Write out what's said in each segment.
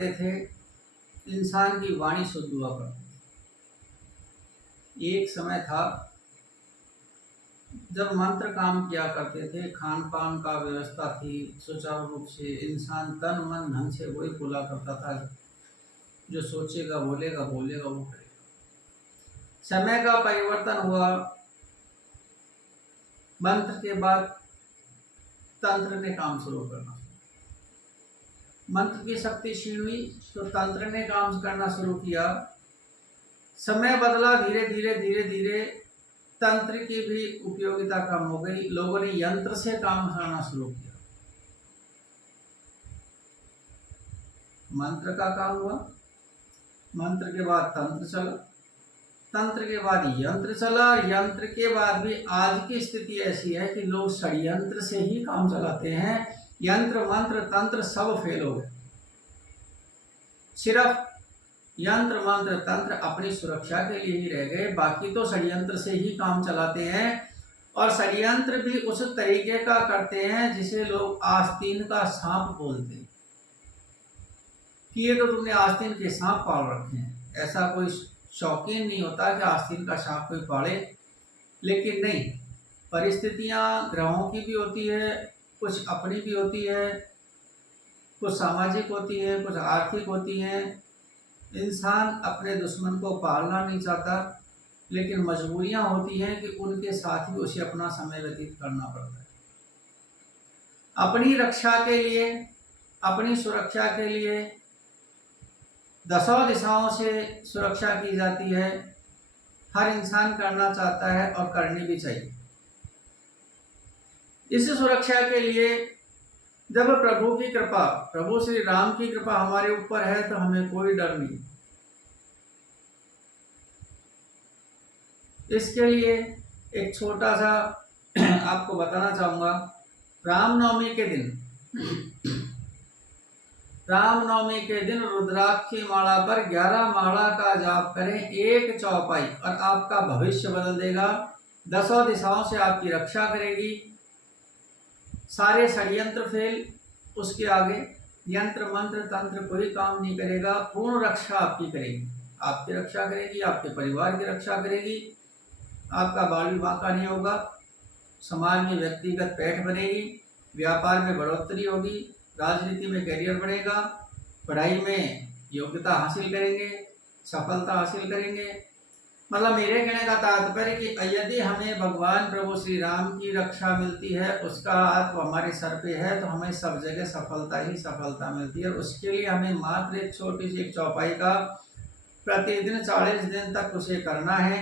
थे, इंसान की वाणी शुद्ध हुआ करती थी। एक समय था जब मंत्र काम किया करते थे, खान पान का व्यवस्था थी सुचारू रूप से, इंसान तन मन धन से वही बोला करता था, जो सोचेगा बोलेगा, बोलेगा वो करेगा। समय का परिवर्तन हुआ, मंत्र के बाद तंत्र ने काम शुरू करना, मंत्र की शक्ति क्षीण हुई तो तंत्र ने काम करना शुरू किया। समय बदला, धीरे धीरे धीरे धीरे तंत्र की भी उपयोगिता कम हो गई, लोगों ने यंत्र से काम करना शुरू किया। मंत्र का काम हुआ, मंत्र के बाद तंत्र चला, तंत्र के बाद यंत्र चला, यंत्र के बाद भी आज की स्थिति ऐसी है कि लोग षड्यंत्र से ही काम चलाते हैं। यंत्र मंत्र तंत्र सब फेल हो गए, सिर्फ यंत्र मंत्र तंत्र अपनी सुरक्षा के लिए ही रह गए, बाकी तो षड्यंत्र से ही काम चलाते हैं। और षड्यंत्र भी उस तरीके का करते हैं जिसे लोग आस्तीन का सांप बोलते हैं कि ये तो तुमने आस्तीन के सांप पाल रखे हैं। ऐसा कोई शौकीन नहीं होता कि आस्तीन का सांप कोई पाले, लेकिन नहीं, परिस्थितियां ग्रहों की भी होती है, कुछ अपनी भी होती है, कुछ सामाजिक होती है, कुछ आर्थिक होती है। इंसान अपने दुश्मन को पालना नहीं चाहता, लेकिन मजबूरियां होती हैं कि उनके साथ भी उसे अपना समय व्यतीत करना पड़ता है। अपनी रक्षा के लिए, अपनी सुरक्षा के लिए दसों दिशाओं से सुरक्षा की जाती है, हर इंसान करना चाहता है और करनी भी चाहिए। इस सुरक्षा के लिए जब प्रभु की कृपा, प्रभु श्री राम की कृपा हमारे ऊपर है तो हमें कोई डर नहीं। इसके लिए एक छोटा सा आपको बताना चाहूंगा। रामनवमी के दिन, रामनवमी के दिन रुद्राक्ष की माला पर 11 माला का जाप करें, एक चौपाई, और आपका भविष्य बदल देगा। दसों दिशाओं से आपकी रक्षा करेगी, सारे षड्यंत्र फेल, उसके आगे यंत्र मंत्र तंत्र कोई काम नहीं करेगा। पूर्ण रक्षा आपकी करेगी, आपकी रक्षा करेगी, आपके परिवार की रक्षा करेगी, आपका बाल विवाह का नहीं होगा, समाज में व्यक्तिगत पैठ बनेगी, व्यापार में बढ़ोतरी होगी, राजनीति में करियर बढ़ेगा, पढ़ाई में योग्यता हासिल करेंगे, सफलता हासिल करेंगे। मतलब मेरे कहने का तात्पर्य कि यदि हमें भगवान प्रभु श्री राम की रक्षा मिलती है, उसका हाथ हमारे सर पे है, तो हमें सब जगह सफलता ही सफलता मिलती है। और उसके लिए हमें मात्र एक छोटी सी एक चौपाई का प्रतिदिन 40 दिन तक उसे करना है।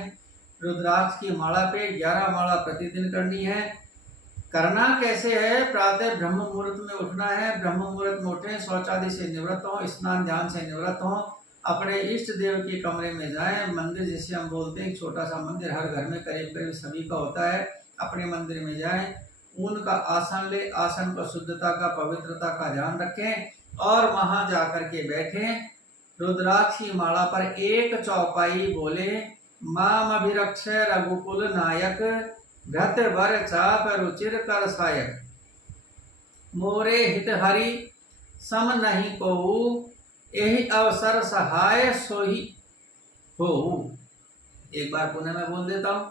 रुद्राक्ष की माला पे 11 माला प्रतिदिन करनी है। करना कैसे है? प्रातः ब्रह्म मुहूर्त में उठना है, ब्रह्म मुहूर्त में उठें, शौचादि से निवृत्त हो, स्नान ध्यान से निवृत्त हो, अपने इष्ट देव के कमरे में जाएं। मंदिर जिसे हम बोलते हैं, छोटा सा मंदिर हर घर में करीब करीब सभी का होता है, अपने मंदिर में जाएं, उनका आसन ले, आसन पर शुद्धता का पवित्रता का ध्यान रखें और वहां जाकर के बैठें। रुद्राक्ष की माला पर एक चौपाई बोले, माम अभिरक्ष रघुकुल नायक, घत वर चाप रुचिर कर सायक, मोरे हित हरि सम नहीं कोऊ, यही अवसर सहाय सोही हो। एक बार पुनः मैं बोल देता हूँ।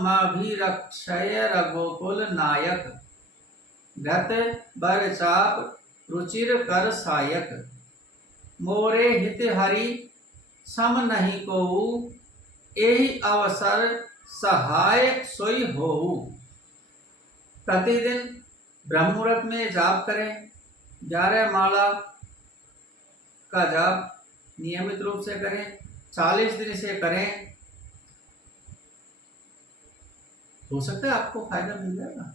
मामभिरक्षय रघुकुल नायक, घत बर चाप रुचिर कर सायक, मोरे हित हरि सम नहीं कोऊ, यही अवसर सहाय सोई हो। प्रतिदिन ब्रह्म मुहूर्त में जाप करें, 11 माला का जाप नियमित रूप से करें, 40 दिन से करें, हो सकता है आपको फायदा मिल जाएगा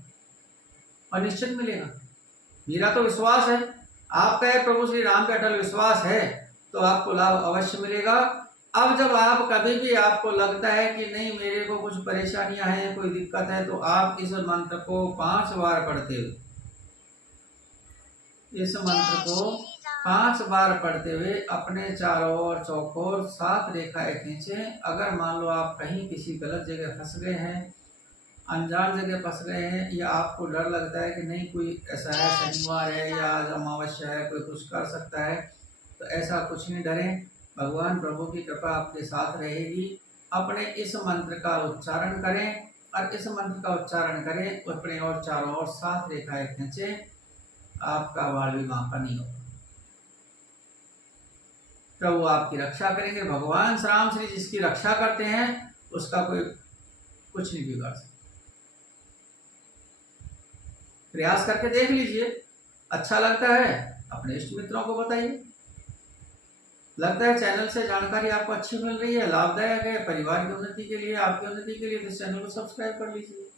और निश्चित मिलेगा। मेरा तो विश्वास है, आपका है प्रभु श्री राम पे अटल विश्वास है, तो आपको लाभ अवश्य मिलेगा। अब जब आप कभी भी आपको लगता है कि नहीं मेरे को कुछ परेशानियां हैं, कोई दिक्कत है, तो आप इस मंत्र को 5 बार पढ़ते हुए, इस मंत्र को 5 बार पढ़ते हुए अपने चारों ओर चौकोर 7 रेखाएं खींचें। अगर मान लो आप कहीं किसी गलत जगह फंस गए हैं, अनजान जगह फंस गए हैं या आपको डर लगता है कि नहीं कोई ऐसा है, शनिवार है या आज अमावस्या है, कोई कुछ कर सकता है, तो ऐसा कुछ नहीं डरें। भगवान प्रभु की कृपा आपके साथ रहेगी। अपने इस मंत्र का उच्चारण करें और इस मंत्र का उच्चारण करें, अपने और चारों ओर 7 रेखाएं खींचें, आपका बाल विवाह का नहीं होगा। प्रभु आपकी रक्षा करेंगे। भगवान श्री राम श्री जिसकी रक्षा करते हैं उसका कोई कुछ नहीं बिगाड़ सकता। प्रयास करके देख लीजिए, अच्छा लगता है अपने इष्ट मित्रों को बताइए। लगता है चैनल से जानकारी आपको अच्छी मिल रही है, लाभदायक है, परिवार की उन्नति के लिए, आपकी उन्नति के लिए, तो इस चैनल को सब्सक्राइब कर लीजिए।